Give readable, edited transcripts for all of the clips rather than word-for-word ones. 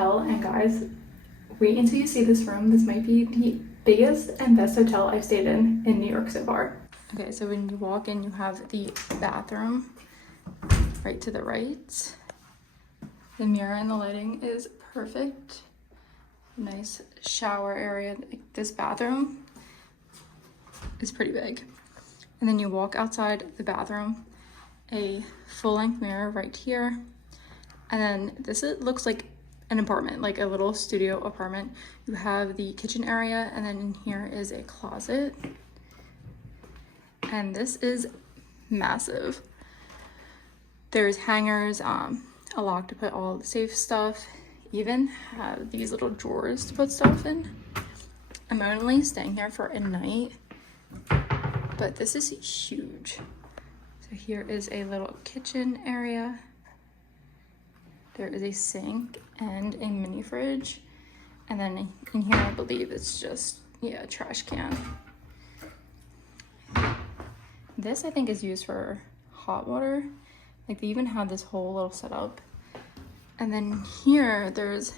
hotel, and guys, wait until you see this room. This might be the biggest and best hotel I've stayed in New York so far. Okay, so when you walk in, you have the bathroom right to the right. The mirror and the lighting is perfect. Nice shower area. This bathroom is pretty big. And then you walk outside the bathroom, a full-length mirror right here. And then this looks like an apartment, like a little studio apartment. You have the kitchen area, and then in here is a closet. And this is massive. There's hangers, a lock to put all the safe stuff, even have these little drawers to put stuff in. I'm only staying here for a night, but this is huge. So here is a little kitchen area. There is a sink and a mini fridge. And then in here, I believe it's just, yeah, a trash can. This, I think, is used for hot water. Like, they even have this whole little setup. And then here, there's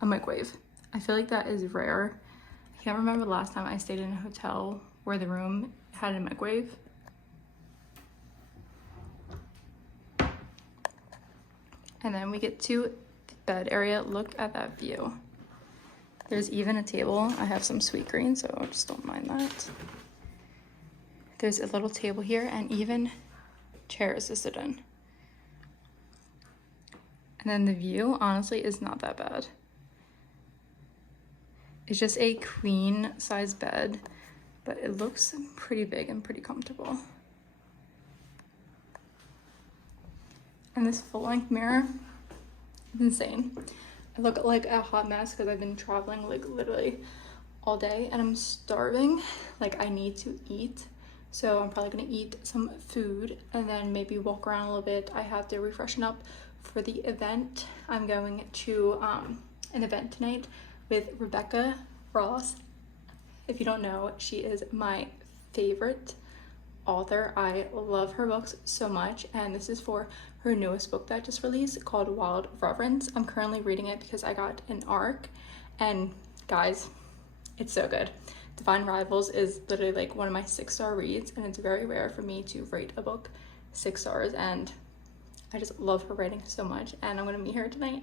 a microwave. I feel like that is rare. I can't remember the last time I stayed in a hotel where the room had a microwave. And then we get to the bed area. Look at that view. There's even a table. I have some sweet green, so I just don't mind that. There's a little table here and even chairs to sit in. And then the view, honestly, is not that bad. It's just a queen size bed, but it looks pretty big and pretty comfortable. And this full-length mirror is insane. I look like a hot mess because I've been traveling like literally all day and I'm starving. Like, I need to eat. So I'm probably gonna eat some food and then maybe walk around a little bit. I have to refreshen up for the event. I'm going to an event tonight with Rebecca Ross. If you don't know, she is my favorite author. I love her books so much, and this is for her newest book that just released called Wild Reverence. I'm currently reading it because I got an ARC, and guys, it's so good. Divine Rivals is literally like one of my 6-star reads, and it's very rare for me to rate a book 6 stars, and I just love her writing so much, and I'm gonna meet her tonight.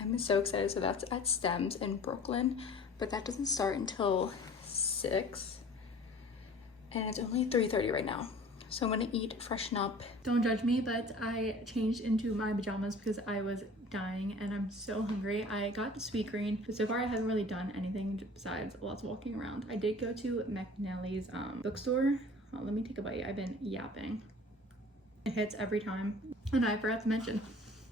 I'm so excited. So that's at Stems in Brooklyn, but that doesn't start until 6, and it's only 3:30 right now. So I'm gonna eat, freshen up. Don't judge me, but I changed into my pajamas because I was dying and I'm so hungry. I got sweet green, but so far I haven't really done anything besides lots of walking around. I did go to McNally's bookstore. Oh, let me take a bite. I've been yapping. It hits every time. And I forgot to mention,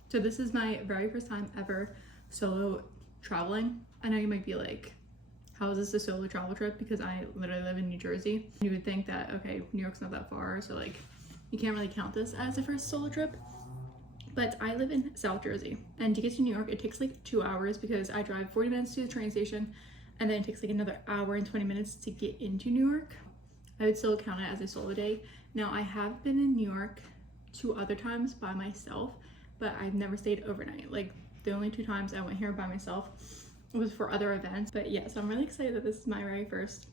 so this is my very first time ever solo traveling. I know you might be like, how is this a solo travel trip? Because I literally live in New Jersey. You would think that, okay, New York's not that far, so like, you can't really count this as a first solo trip. But I live in South Jersey, and to get to New York, it takes like 2 hours because I drive 40 minutes to the train station, and then it takes like another hour and 20 minutes to get into New York. I would still count it as a solo day. Now, I have been in New York 2 other times by myself, but I've never stayed overnight. Like, the only 2 times I went here by myself was for other events. But yeah, so I'm really excited that this is my very first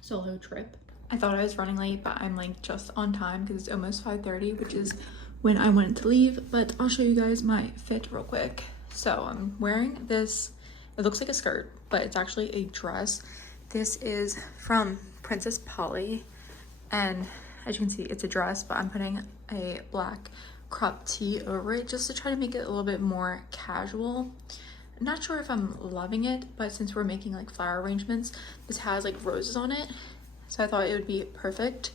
solo trip. I thought I was running late, but I'm like just on time because it's almost 5:30, which is when I wanted to leave. But I'll show you guys my fit real quick. So I'm wearing this, it looks like a skirt, but it's actually a dress. This is from Princess Polly, and as you can see, it's a dress, but I'm putting a black crop tee over it just to try to make it a little bit more casual. I'm not sure if I'm loving it, but since we're making like flower arrangements, this has like roses on it, so I thought it would be perfect.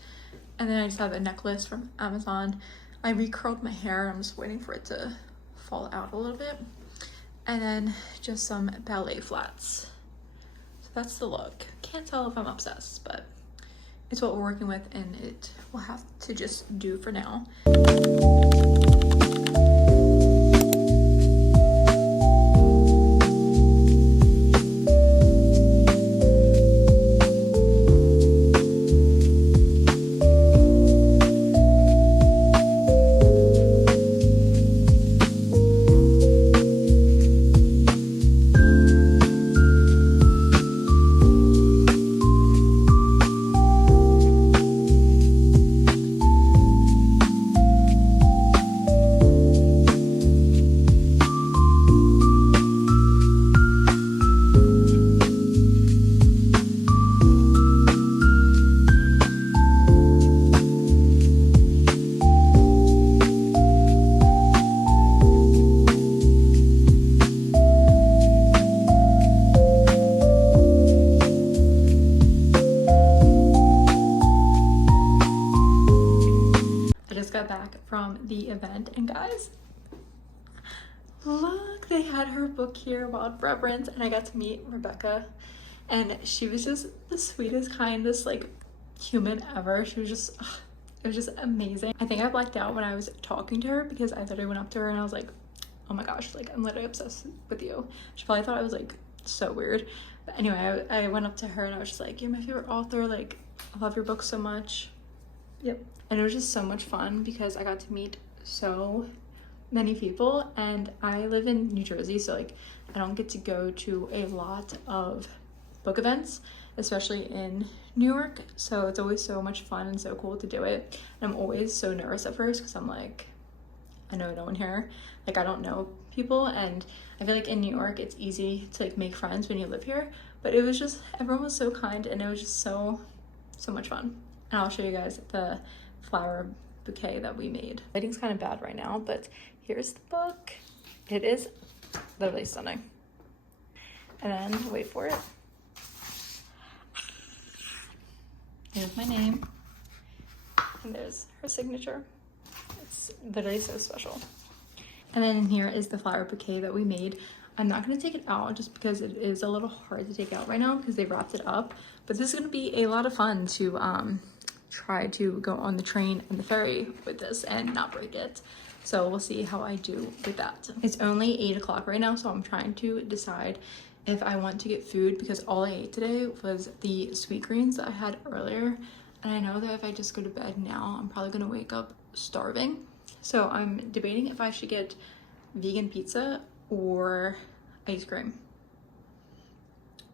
And then I just have a necklace from Amazon. I recurled my hair. I'm just waiting for it to fall out a little bit. And then just some ballet flats. So that's the look. Can't tell if I'm obsessed, but it's what we're working with, and it will have to just do for now. the event. And guys, look, they had her book here, Wild Reverence, and I got to meet Rebecca, and she was just the sweetest, kindest like human ever. She was just it was just amazing. I think I blacked out when I was talking to her because I literally went up to her and I was like, oh my gosh, like I'm literally obsessed with you. She probably thought I was like so weird, but anyway, I went up to her and I was just like, you're my favorite author, like I love your book so much. Yep. And it was just so much fun because I got to meet so many people, and I live in New Jersey, so like I don't get to go to a lot of book events, especially in New York, so it's always so much fun and so cool to do it. And I'm always so nervous at first because I'm like, I know no one here, like I don't know people, and I feel like in New York it's easy to like make friends when you live here, but it was just, everyone was so kind and it was just so much fun. And I'll show you guys the flower bouquet that we made. Lighting's kind of bad right now, but here's the book. It is literally stunning. And then, wait for it. Here's my name. And there's her signature. It's literally so special. And then here is the flower bouquet that we made. I'm not going to take it out just because it is a little hard to take out right now because they wrapped it up. But this is going to be a lot of fun to try to go on the train and the ferry with this and not break it. So we'll see how I do with that. It's only 8 o'clock right now, so I'm trying to decide if I want to get food because all I ate today was the sweet greens that I had earlier. And I know that if I just go to bed now, I'm probably gonna wake up starving. So I'm debating if I should get vegan pizza or ice cream.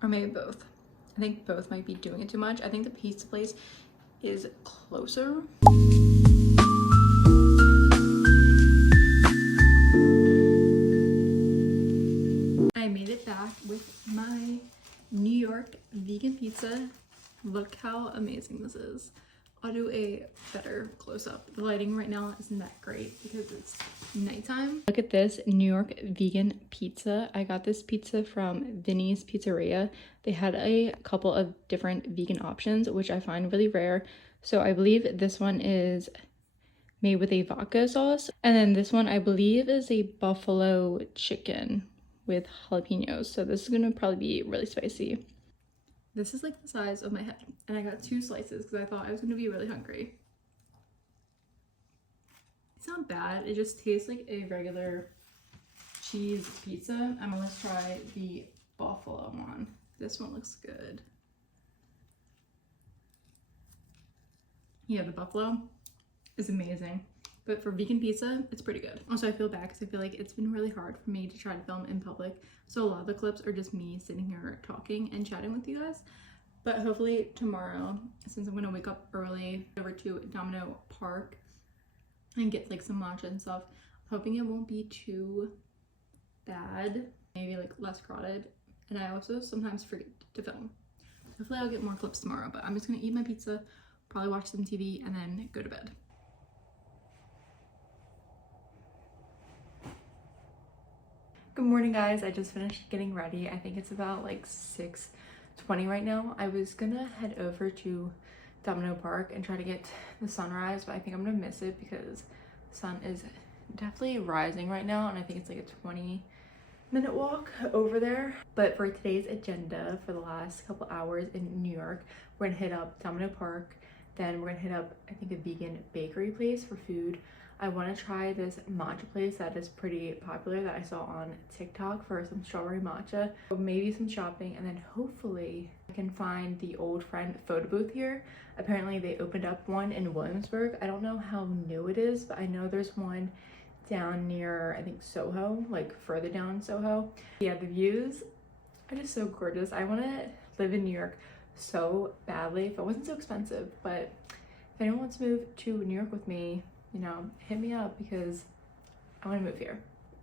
Or maybe both. I think both might be doing it too much. I think the pizza place is closer. I made it back with my New York vegan pizza. Look how amazing this is. I'll do a better close-up. The lighting right now isn't that great because it's nighttime. Look at this New York vegan pizza. I got this pizza from Vinny's Pizzeria. They had a couple of different vegan options, which I find really rare. So I believe this one is made with a vodka sauce. And then this one I believe is a buffalo chicken with jalapenos. So this is gonna probably be really spicy. This is like the size of my head, and I got 2 slices because I thought I was going to be really hungry. It's not bad, it just tastes like a regular cheese pizza. I'm gonna try the buffalo one. This one looks good. Yeah, the buffalo is amazing, but for vegan pizza, it's pretty good. Also, I feel bad because I feel like it's been really hard for me to try to film in public. So a lot of the clips are just me sitting here talking and chatting with you guys. But hopefully tomorrow, since I'm gonna wake up early, over to Domino Park and get like some matcha and stuff, I'm hoping it won't be too bad, maybe like less crowded. And I also sometimes forget to film. Hopefully I'll get more clips tomorrow, but I'm just gonna eat my pizza, probably watch some TV, and then go to bed. Good morning, guys. I just finished getting ready. I think it's about like 6:20 right now. I was gonna head over to Domino Park and try to get the sunrise, but I think I'm gonna miss it because the sun is definitely rising right now, and I think it's like a 20-minute walk over there. But for today's agenda for the last couple hours in New York, we're gonna hit up Domino Park, then we're gonna hit up, I think, a vegan bakery place for food. I want to try this matcha place that is pretty popular that I saw on TikTok for some strawberry matcha. So maybe some shopping, and then hopefully I can find the old friend photo booth here. Apparently they opened up one in Williamsburg. I don't know how new it is, but I know there's one down near, I think, Soho, like further down Soho. Yeah, the views are just so gorgeous. I want to live in New York so badly if it wasn't so expensive. But if anyone wants to move to New York with me, you know, hit me up because I want to move here.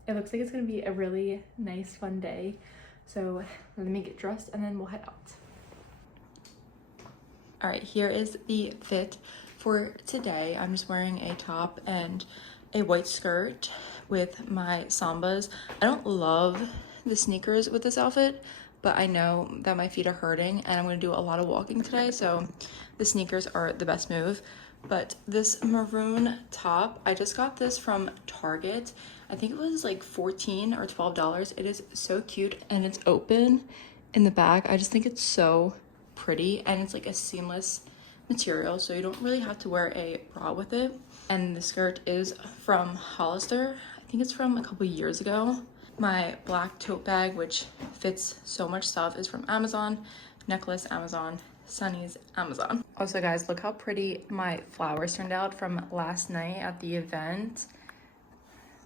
It looks like it's going to be a really nice, fun day. So let me get dressed and then we'll head out. All right, here is the fit for today. I'm just wearing a top and a white skirt with my Sambas. I don't love the sneakers with this outfit, but I know that my feet are hurting and I'm going to do a lot of walking today, so the sneakers are the best move. But this maroon top, I just got this from Target. I think it was like $14 or $12. It is so cute and it's open in the back. I just think it's so pretty and it's like a seamless material, so you don't really have to wear a bra with it. And the skirt is from Hollister. I think it's from a couple years ago. My black tote bag, which fits so much stuff, is from Amazon. Necklace, Amazon. Sunny's, Amazon. Also guys, look how pretty my flowers turned out from last night at the event.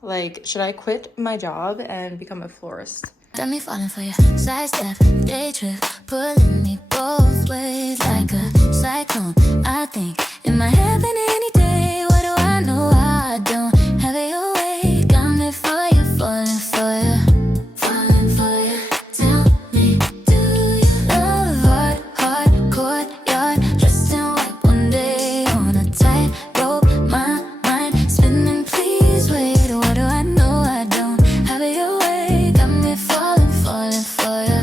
Like, should I quit my job and become a florist? Got me falling for you. Sidestep, day trip, pulling me both ways like a cyclone. I think it might happen any day. What do I know? I don't have it your way. Got me for you, falling for you, falling for you. Tell me, do you love hard courtyard, dressed in white one day on a tight rope? My mind spinning. Please wait. What do I know? I don't have it your way. Got me falling for you,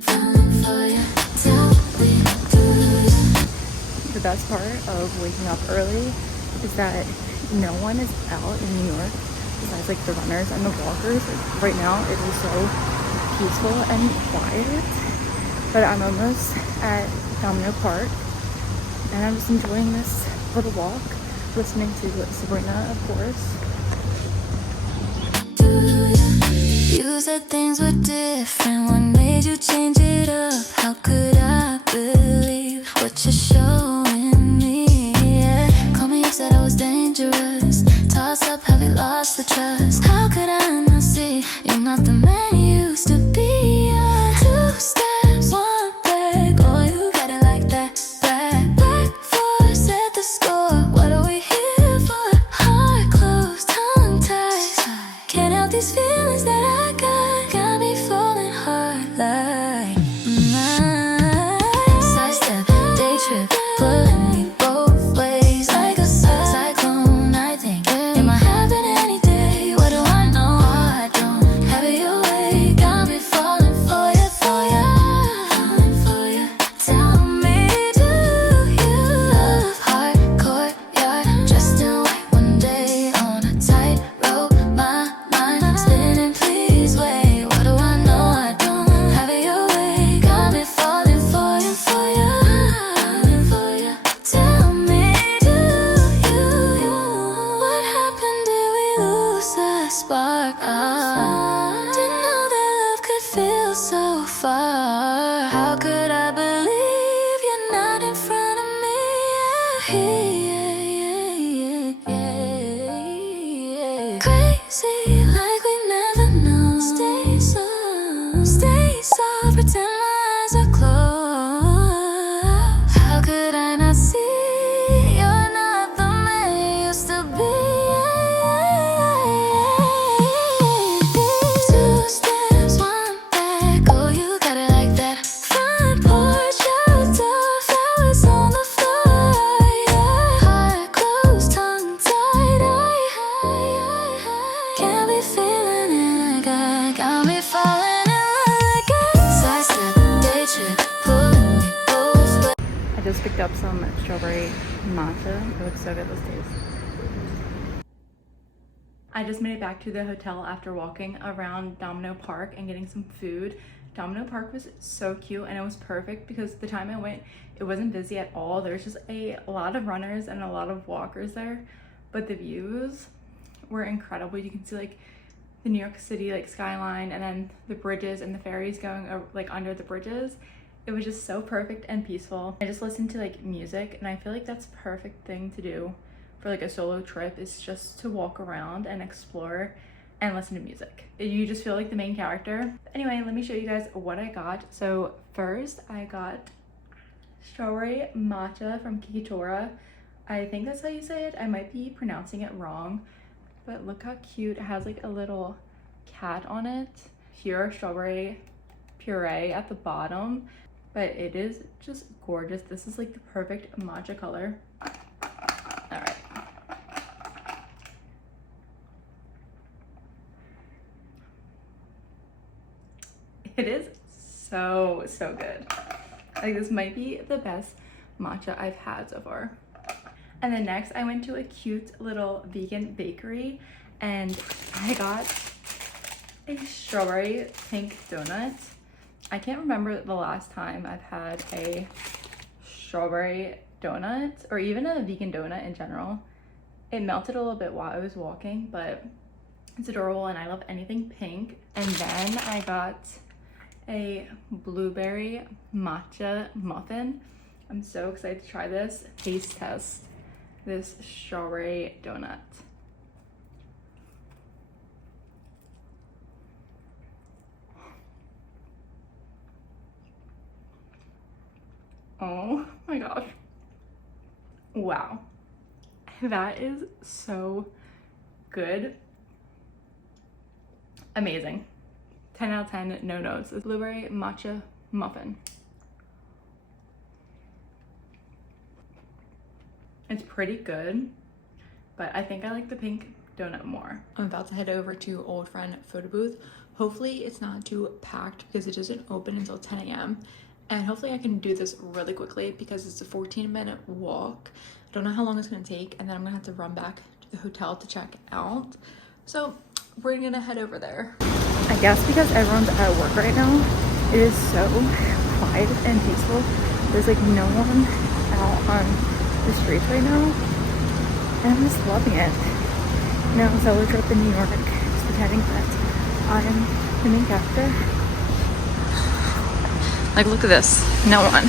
falling for you. Tell me, do you? The best part of waking up early is that no one is out in New York besides like the runners and the walkers. Like, right now it is so peaceful and quiet, but I'm almost at Domino Park and I'm just enjoying this little walk, listening to Sabrina, of course. You said things were different. What made you change it up? How could I believe what you're showing me? Yeah. Call me, you said I was dangerous. Toss up, have you lost the trust? How could I not see you're not the man you used to be? Yeah. 2 steps, 1 back. Oh, you got it like that. Back 4, set the score. What are we here for? Heart closed, tongue tied. Can't help these feelings that I got me falling hard like sidestep, day trip, pulling me both ways like a cyclone. I think it might happen any day. What do I know? I don't have it your way. Got me falling for you, falling for you. Tell me, do you love hardcore? You're dressed in white one day on a tight rope. My mind spinning. Please wait. What do I know? I don't have it your way. Got me falling for you, falling for you. Tell me, do you? What happened? Did we lose the spark? Didn't know that love could feel so far. How could I believe you're not in front of me? Crazy, like we never know. Stay soft, pretend my eyes are closed. How could I not see you're not the man you used to be? 2 steps, 1 back. Oh, you got it like that. Front porch, outdoor, flowers on the floor. Yeah. Heart closed, tongue tied. Can't be feeling it. Got me falling in like a sidestep, day trip, pulling me both ways. I just picked up some strawberry matcha. It looks so good. Let's taste. I just made it back to the hotel after walking around Domino Park and getting some food. Domino Park was so cute and it was perfect because the time I went, it wasn't busy at all. There's just a lot of runners and a lot of walkers there, but the views were incredible. You can see like the New York City like skyline and then the bridges and the ferries going like under the bridges. It was just so perfect and peaceful. I just listened to like music and I feel like that's a perfect thing to do for like a solo trip, is just to walk around and explore and listen to music. You just feel like the main character. Anyway, let me show you guys what I got. So first I got strawberry matcha from Kikitora. I think that's how you say it. I might be pronouncing it wrong, but look how cute. It has like a little cat on it. Pure strawberry puree at the bottom, but it is just gorgeous. This is like the perfect matcha color. All right. It is so good. Like, this might be the best matcha I've had so far. And then next I went to a cute little vegan bakery and I got a strawberry pink donut. I can't remember the last time I've had a strawberry donut or even a vegan donut in general. It melted a little bit while I was walking, but it's adorable and I love anything pink. And then I got a blueberry matcha muffin. I'm so excited to try this. Taste test this strawberry donut. Oh my gosh. Wow. That is so good. Amazing. 10 out of 10, no notes. It's blueberry matcha muffin. It's pretty good, but I think I like the pink donut more. I'm about to head over to Old Friend Photo Booth. Hopefully it's not too packed because it doesn't open until 10 a.m. And hopefully I can do this really quickly because it's a 14-minute walk. I don't know how long it's gonna take, and then I'm gonna have to run back to the hotel to check out. So we're gonna head over there. I guess because everyone's at work right now, it is so quiet and peaceful. There's like no one out on the streets right now, and I'm just loving it. Now, solo trip in New York, just pretending that I'm the main character. Like, look at this, no one.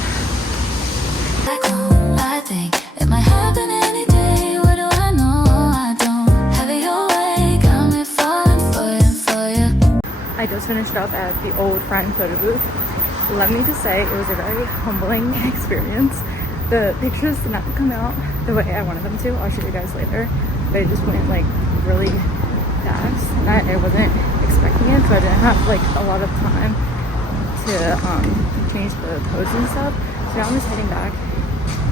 I think it might happen any day. What do I know? I don't have it your way. Got me falling for you. I just finished up at the Old Friend Photo Booth. Let me just say, it was a very humbling experience. The pictures did not come out the way I wanted them to. I'll show you guys later. But it just went like really fast. And I wasn't expecting it, so I didn't have like a lot of time to change the poses and stuff. So now I'm just heading back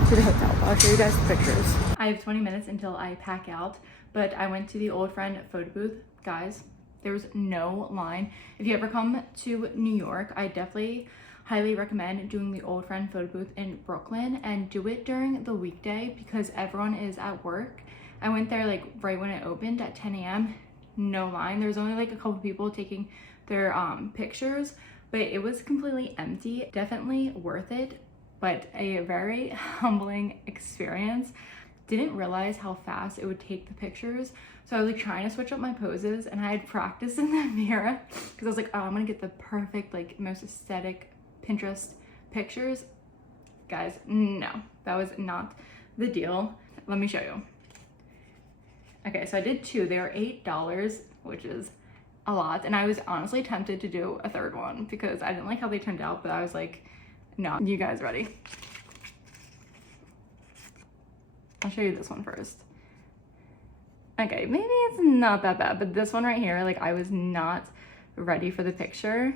to the hotel. I'll show you guys the pictures. I have 20 minutes until I pack out, but I went to the Old Friend Photo Booth. Guys, there was no line. If you ever come to New York, I definitely highly recommend doing the Old Friend Photo Booth in Brooklyn, and do it during the weekday because everyone is at work. I went there like right when it opened at 10 a.m. No line. There's only like a couple people taking their pictures, but it was completely empty. Definitely worth it, but a very humbling experience. Didn't realize how fast it would take the pictures. So I was like trying to switch up my poses, and I had practiced in the mirror because I was like, oh, I'm gonna get the perfect, like most aesthetic Pinterest pictures. Guys, no, that was not the deal. Let me show you. Okay, so I did two. They were $8, which is a lot, and I was honestly tempted to do a third one because I didn't like how they turned out, but I was like, no. You guys ready? I'll show you this one first. Okay, maybe it's not that bad, but this one right here, like I was not ready for the picture.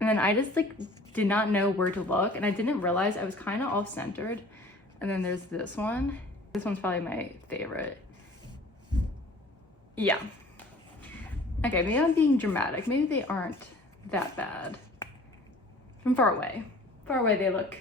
And then I just like did not know where to look, and I didn't realize I was kind of off-centered. And then there's this one. This one's probably my favorite. Yeah. Okay, maybe I'm being dramatic. Maybe they aren't that bad. From far away. Far away they look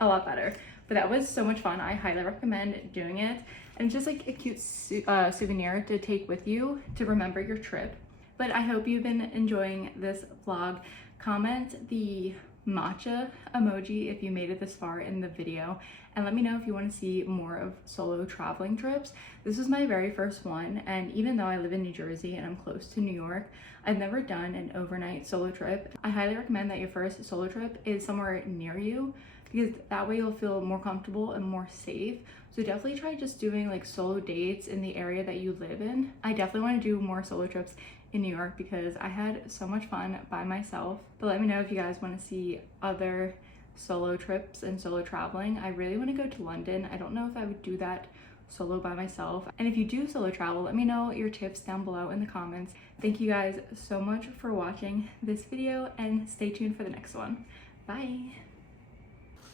a lot better. But that was so much fun. I highly recommend doing it. And it's just like a cute souvenir to take with you to remember your trip. But I hope you've been enjoying this vlog. Comment the matcha emoji if you made it this far in the video, and let me know if you want to see more of solo traveling trips. This was my very first one, and even though I live in New Jersey and I'm close to New York, I've never done an overnight solo trip. I highly recommend that your first solo trip is somewhere near you, because that way you'll feel more comfortable and more safe. So definitely try just doing like solo dates in the area that you live in. I definitely want to do more solo trips in New York because I had so much fun by myself. But let me know if you guys want to see other solo trips and solo traveling. I really want to go to London. I don't know if I would do that solo by myself. And if you do solo travel, let me know your tips down below in the comments. Thank you guys so much for watching this video, and stay tuned for the next one. Bye.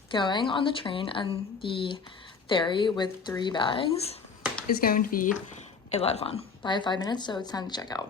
Going on the train and the ferry with 3 bags is going to be a lot of fun. I have 5 minutes, so it's time to check out.